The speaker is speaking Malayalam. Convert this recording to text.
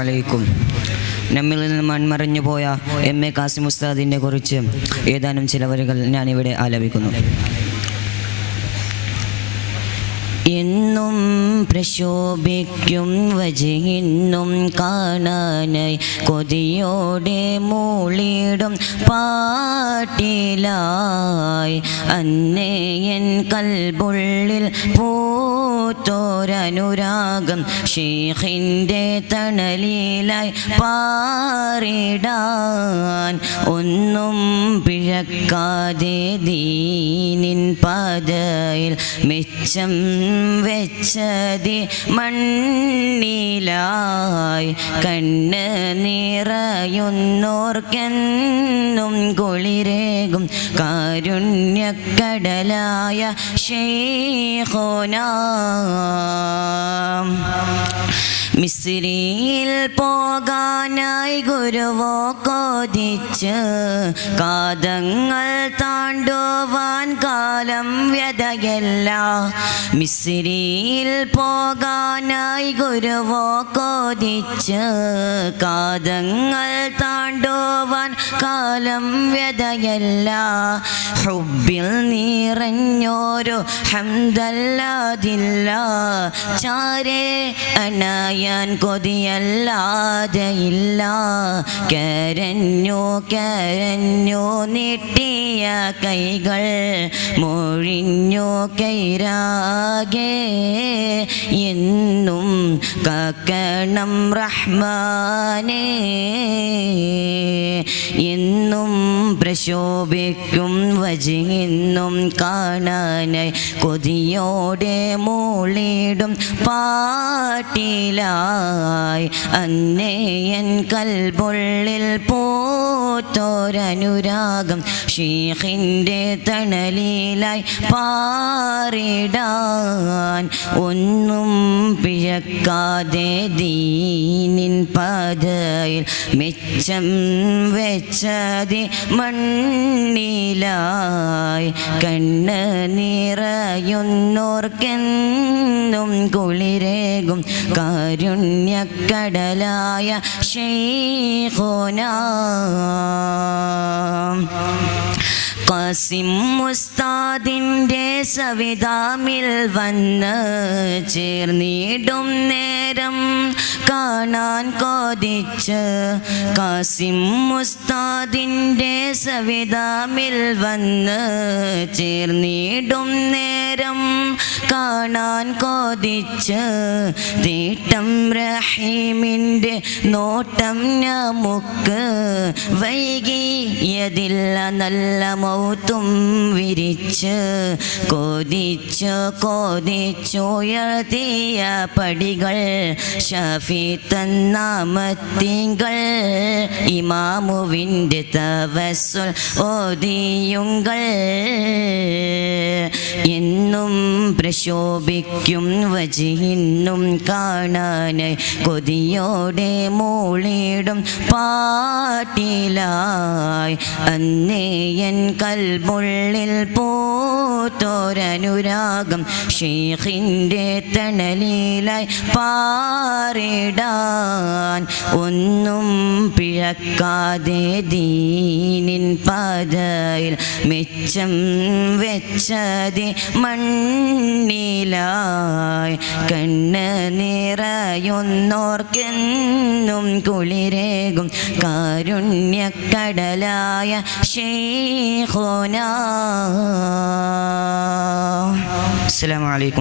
അലൈക്കും. നമ്മിൽ നിന്ന് മൺമറഞ്ഞു പോയ എം.എ. കാസിം ഉസ്താദിനെ കുറിച്ച് ഏതാനും ചില വരികൾ ഞാനിവിടെ ആലപിക്കുന്നു. എന്നും പ്രശോഭിക്കും വജഹിന്നും കാണാനായി കൊതിയോടെ മൂളിടും പാട്ടിലായി അന്നേ എൻ കൽബുള്ളിൽ പൂത്തോരനുരാഗം ശൈഖിൻ്റെ തണലിലായി പാറിടാൻ ഒന്നും പിഴക്കാതെ ദീനിൻ പാതയിൽ മെച്ചം വെച്ചതി മണ്ണിലായി കണ്ണ് നിറയുന്നോർക്കെന്നും കുളിരേകും കാരുണ്യക്കടലായ ശൈഖുനാ മിസ്രിയിൽ പോകാനായി ഗുരുവോ കൊതിച്ച് കാതങ്ങൾ താണ്ടുവാൻ കാലം വ്യതയല്ല. മിസ്രിയിൽ പോകാനായി ഗുരുവോ കൊതിച്ച് കാതങ്ങൾ താണ്ടുവാൻ കാലം വ്യതയല്ല. ഹുബ്ബിൽ നിറഞ്ഞോരോ ഹംദല്ലാതില്ല ചാരേ അണയാൻ കൊതിയല്ലാതെയില്ല. കരഞ്ഞു കരഞ്ഞു നീട്ടിയ കൈകൾ മൊഴിഞ്ഞു കൈരാകെ എന്നും കാക്കണം റഹ്മാനേ. എന്നും പ്രശോഭിക്കും വജഹിന്നും കാണാനായി കൊതിയോടെ മൂളിടും പാട്ടിലായി അന്നേ എൻ കൽബുള്ളിൽ പൂത്തോരനുരാഗം ശൈഖിൻ്റെ തണലിലായി പാറിടാൻ ഒന്നും പിഴക്കാതെ ദീനിൻ പാതയിൽ മെച്ചം വെച്ചതി മണ്ണിലായി കണ്ണ് നിറയുന്നോർക്കെന്നും കുളിരേകും കാരുണ്യക്കടലായ ശൈഖുനാ കാസിം ഉസ്താദിൻ്റെ സവിധാമിൽ വന്ന് ചേർന്നിടും നേരം കാണാൻ കൊതിച്ച്. കാസിം ഉസ്താദിൻ്റെ സവിധാമിൽ വന്ന് ചേർന്നിടും നേരം കാണാൻ കൊതിച്ച്. തീട്ടം റഹീമിൻ്റെ നോട്ടം നമുക്ക് വൈകിയതില്ല നല്ല മൗത്തും വിരിച്ച്. കൊതിച്ചു കൊതിച്ചുയർത്തിയ പടികൾ ഷഫി തന്നാമത്തിങ്കൾ ഇമാമുവിൻ്റെ തവസ്സുൽ ഓതിയുങ്കൾ. എന്നും പ്രശോഭിക്കും വജഹിന്നും കാണാനായി കൊതിയോടെ മൂളിടും പാട്ടിലായി അന്നേ എൻ കൽബുള്ളിൽ പൂത്തോരനുരാഗം ശൈഖിൻ്റെ തണലിലായി പാറിടാൻ ഒന്നും പിഴക്കാതെ ദീനിൻ പാതയിൽ മെച്ചം വെച്ചതി മണ്ണിലായി കണ്ണ് നിറയുന്നോർക്കെന്നും കുളിരേകും കാരുണ്യക്കടലായ ശൈഖുനാ. അസ്സലാമു അലൈക്കും.